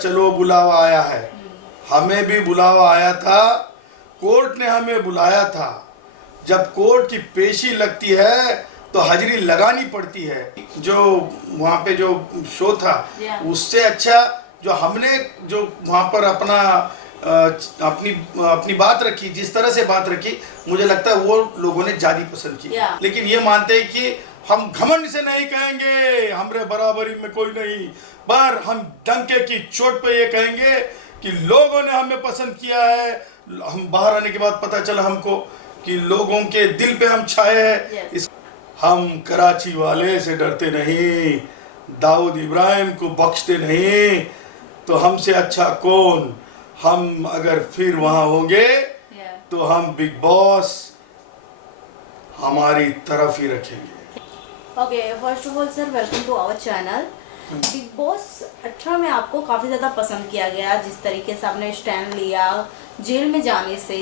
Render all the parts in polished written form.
चलो बुलावा आया है, हमें भी बुलावा आया था, कोर्ट ने हमें बुलाया था। जब कोर्ट की पेशी लगती है तो हाजिरी लगानी पड़ती है। जो वहाँ पे जो शो था उससे अच्छा जो हमने जो वहाँ पर अपनी बात रखी, जिस तरह से बात रखी, मुझे लगता है वो लोगों ने ज़्यादा पसंद की। लेकिन ये मानते हैं कि हम घमंड से नहीं कहेंगे हमरे बराबरी में कोई नहीं, पर हम डंके की चोट पे ये कहेंगे कि लोगों ने हमें पसंद किया है। हम बाहर आने के बाद पता चला हमको कि लोगों के दिल पे हम छाए हैं। हम कराची वाले से डरते नहीं, दाऊद इब्राहिम को बख्शते नहीं, तो हमसे अच्छा कौन। हम अगर फिर वहाँ होंगे तो हम बिग बॉस हमारी तरफ ही रखेंगे। Okay, first of all sir, welcome to our channel. Bigg Boss 18 में आपको काफ़ी ज़्यादा पसंद किया गया, जिस तरीके से आपने स्टैंड लिया जेल में जाने से।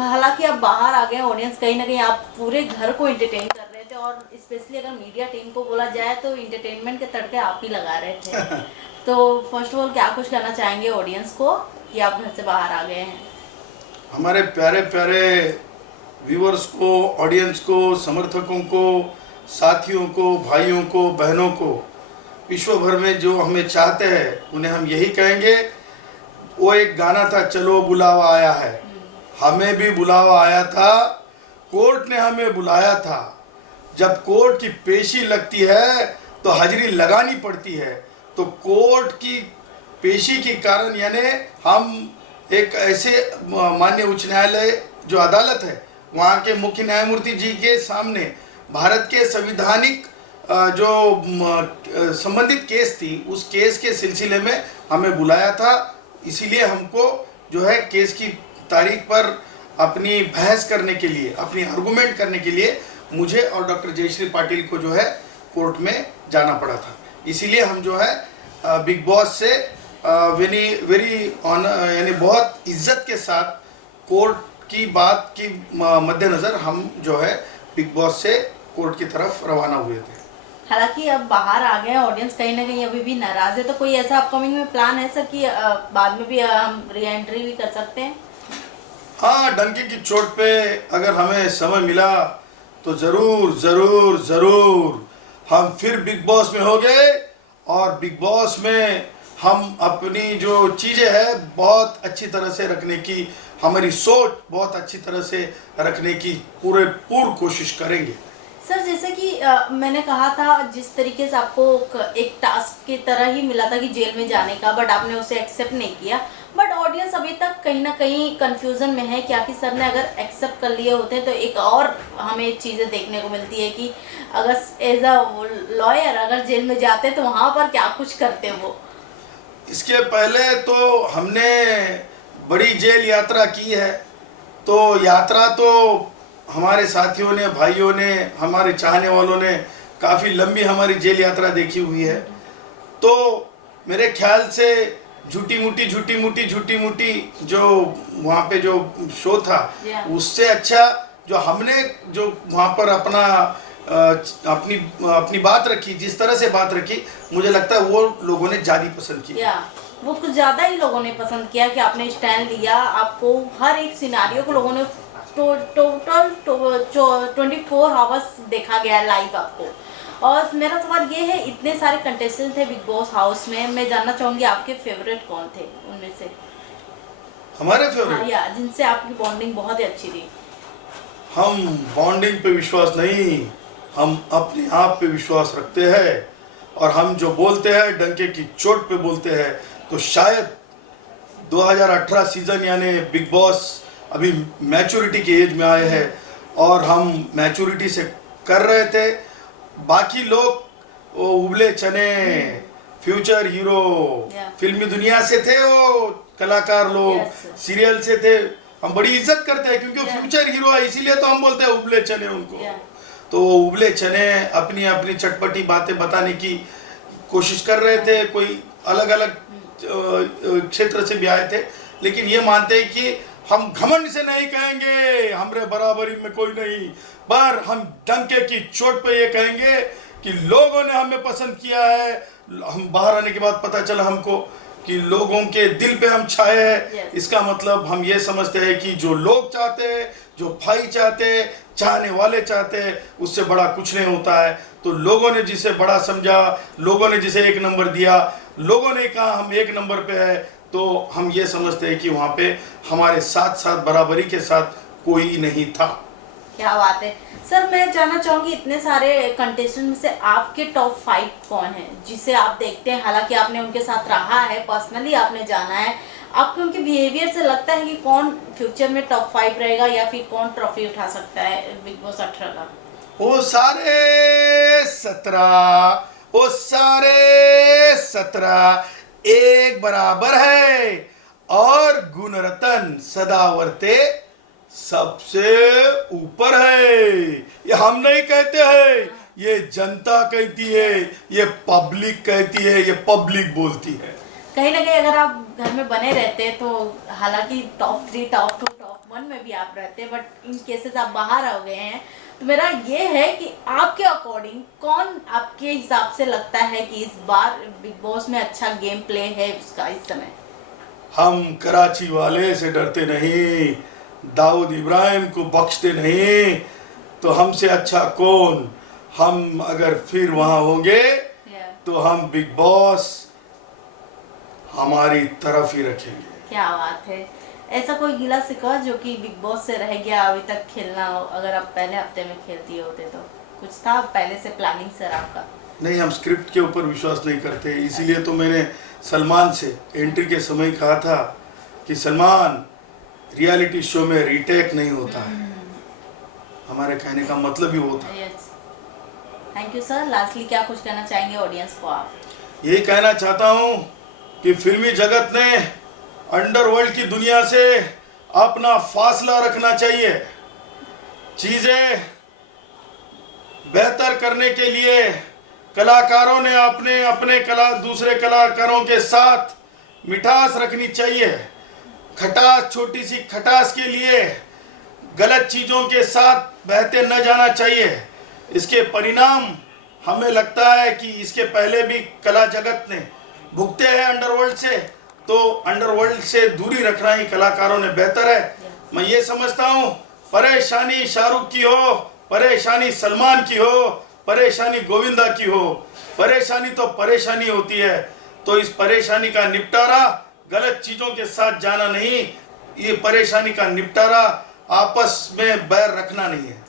हालांकि आप बाहर आ गए, ऑडियंस कहीं ना कहीं आप पूरे घर को एंटरटेन कर रहे थे, और स्पेशली अगर मीडिया टीम को बोला जाए तो एंटरटेनमेंट के तड़के आप ही लगा रहे थे। तो फर्स्ट ऑफ ऑल क्या कुछ कहना चाहेंगे ऑडियंस को कि आप घर से बाहर आ गए हैं? हमारे प्यारे प्यारे व्यूअर्स को, ऑडियंस को, समर्थकों को, साथियों को, भाइयों को, बहनों को, विश्व भर में जो हमें चाहते हैं उन्हें हम यही कहेंगे। वो एक गाना था, चलो बुलावा आया है, हमें भी बुलावा आया था, कोर्ट ने हमें बुलाया था। जब कोर्ट की पेशी लगती है तो हाजिरी लगानी पड़ती है। तो कोर्ट की पेशी के कारण यानी हम एक ऐसे माननीय उच्च न्यायालय जो अदालत है वहाँ के मुख्य न्यायमूर्ति जी के सामने भारत के संविधानिक जो संबंधित केस थी, उस केस के सिलसिले में हमें बुलाया था। इसीलिए हमको जो है केस की तारीख पर अपनी बहस करने के लिए, अपनी आर्गूमेंट करने के लिए मुझे और डॉक्टर जयश्री पाटिल को जो है कोर्ट में जाना पड़ा था। इसीलिए हम जो है बिग बॉस से वेरी ऑनर यानी बहुत इज्जत के साथ कोर्ट की बात की मद्देनज़र हम जो है बिग बॉस से कोर्ट की तरफ रवाना हुए थे। हालांकि अब बाहर आ गए, ऑडियंस कहीं ना कहीं अभी भी नाराज है, तो कोई ऐसा अपकमिंग में प्लान है सर कि बाद में भी हम री एंट्री भी कर सकते हैं? हाँ, डंके की चोट पे अगर हमें समय मिला तो ज़रूर ज़रूर ज़रूर हम फिर बिग बॉस में हो गए, और बिग बॉस में हम अपनी जो चीज़ें हैं बहुत अच्छी तरह से रखने की, हमारी सोच बहुत अच्छी तरह से रखने की पूरी कोशिश करेंगे। सर, जैसे कि मैंने कहा था, जिस तरीके से आपको एक टास्क की तरह ही मिला था कि जेल में जाने का, बट आपने उसे एक्सेप्ट नहीं किया। बट ऑडियंस अभी तक कहीं ना कहीं कंफ्यूजन में है, क्या कि सर ने अगर एक्सेप्ट कर लिए होते तो एक और हमें चीज़ें देखने को मिलती है कि अगर एज अ लॉयर अगर जेल में जाते तो वहाँ पर क्या कुछ करते वो। इसके पहले तो हमने बड़ी जेल यात्रा की है, तो यात्रा तो हमारे साथियों ने, भाइयों ने, हमारे चाहने वालों ने काफ़ी लंबी हमारी जेल यात्रा देखी हुई है। तो मेरे ख्याल से झूठी मूठी जो वहाँ पे जो शो था उससे अच्छा जो हमने जो वहाँ पर अपनी बात रखी, जिस तरह से बात रखी, मुझे लगता है वो लोगों ने ज़्यादा पसंद की। वो कुछ ज़्यादा ही लोगों ने पसंद किया कि आपने स्टैंड लिया, आपको हर एक सिनारियो को लोगों ने टोटल 24 आवर्स देखा गया लाइव आपको। और मेरा सवाल ये है, इतने सारे कंटेस्टेंट थे बिग बॉस हाउस में, मैं जानना चाहूँगी आपके फेवरेट कौन थे उनमें से? हमारे फेवरेट? हाँ, या जिनसे आपकी बॉन्डिंग बहुत ही अच्छी थी। हम बॉन्डिंग पे विश्वास नहीं, हम अपने आप पे विश्वास रखते हैं, और हम जो बोलते हैं डंके की चोट पे बोलते हैं। तो शायद 2018 सीज़न यानी बिग बॉस अभी मैच्योरिटी के एज में आए हैं, और हम मैच्योरिटी से कर रहे थे। बाकी लोग वो उबले चने फ्यूचर हीरो फिल्मी दुनिया से थे, वो कलाकार लोग सीरियल से थे, हम बड़ी इज्जत करते हैं क्योंकि वो फ्यूचर हीरो है, इसीलिए तो हम बोलते हैं उबले चने उनको। तो वो उबले चने अपनी अपनी चटपटी बातें बताने की कोशिश कर रहे थे, कोई अलग अलग क्षेत्र से भी आए थे, लेकिन ये मानते हैं कि हम घमंड से नहीं कहेंगे हमरे बराबरी में कोई नहीं, पर हम डंके की चोट पे ये कहेंगे कि लोगों ने हमें पसंद किया है। हम बाहर आने के बाद पता चला हमको कि लोगों के दिल पे हम छाए हैं। Yes. इसका मतलब हम ये समझते हैं कि जो लोग चाहते हैं, जो भाई चाहते हैं, चाहने वाले चाहते हैं, उससे बड़ा कुछ नहीं होता है। तो लोगों ने जिसे बड़ा समझा, लोगों ने जिसे 1 नंबर दिया, लोगों ने कहा हम 1 नंबर पे है, तो हम ये समझते हैं कि वहाँ पे हमारे साथ साथ बराबरी के साथ कोई नहीं था। क्या बात है सर। मैं जानना चाहूंगी, इतने सारे कंटेस्टेंट में से आपके टॉप 5 कौन है जिसे आप देखते हैं? हालांकि आपने उनके साथ रहा है, पर्सनली आपने जाना है, आपको उनके बिहेवियर से लगता है कि कौन फ्यूचर में टॉप 5 रहेगा या फिर कौन ट्रॉफी उठा सकता है बिग बॉस 18 का? वो सारे 17 एक बराबर है और गुणरत्न सदावर्ते सबसे ऊपर है। ये हम नहीं कहते हैं, ये जनता कहती है, ये पब्लिक कहती है, ये पब्लिक बोलती है। कहीं ना कहीं अगर आप घर में बने रहते तो हालांकि टॉप 3, टॉप 2, टॉप 1 में भी आप रहते, बट इन केसेस आप बाहर आ गए हैं, तो मेरा ये है कि आपके अकॉर्डिंग कौन आपके हिसाब से लगता है कि इस बार बिग बॉस में अच्छा गेम प्ले है उसका इस समय? हम कराची वाले से डरते नहीं, दाऊद इब्राहिम को बख्शते नहीं, तो हमसे अच्छा कौन। हम अगर फिर वहाँ होंगे तो हम बिग बॉस हमारी तरफ ही रखेंगे। क्या बात है। ऐसा कोई गिला शिकवा जो कि बिग बॉस से रह गया अभी तक खेलना हो? अगर आप पहले हफ्ते में खेलती होते तो कुछ था पहले से प्लानिंग सर आपका? नहीं, हम स्क्रिप्ट के ऊपर विश्वास नहीं करते, इसीलिए तो मैंने सलमान से एंट्री के समय कहा था कि सलमान, रियलिटी शो में रीटेक नहीं होता है। हमारे कहने का मतलब ही वो था। Yes, thank you sir. Lastly क्या कुछ कहना चाहेंगे ऑडियंस को आप? यही कहना चाहता हूँ कि फिल्मी जगत ने अंडरवर्ल्ड की दुनिया से अपना फासला रखना चाहिए। चीज़ें बेहतर करने के लिए कलाकारों ने अपने अपने दूसरे कलाकारों के साथ मिठास रखनी चाहिए। खटास, छोटी सी खटास के लिए गलत चीज़ों के साथ बहते न जाना चाहिए। इसके परिणाम हमें लगता है कि इसके पहले भी कला जगत ने भुगते हैं अंडरवर्ल्ड से, तो अंडरवर्ल्ड से दूरी रखना ही कलाकारों ने बेहतर है। मैं ये समझता हूँ, परेशानी शाहरुख की हो, परेशानी सलमान की हो, परेशानी गोविंदा की हो, परेशानी तो परेशानी होती है, तो इस परेशानी का निपटारा गलत चीज़ों के साथ जाना नहीं, ये परेशानी का निपटारा आपस में बैर रखना नहीं है।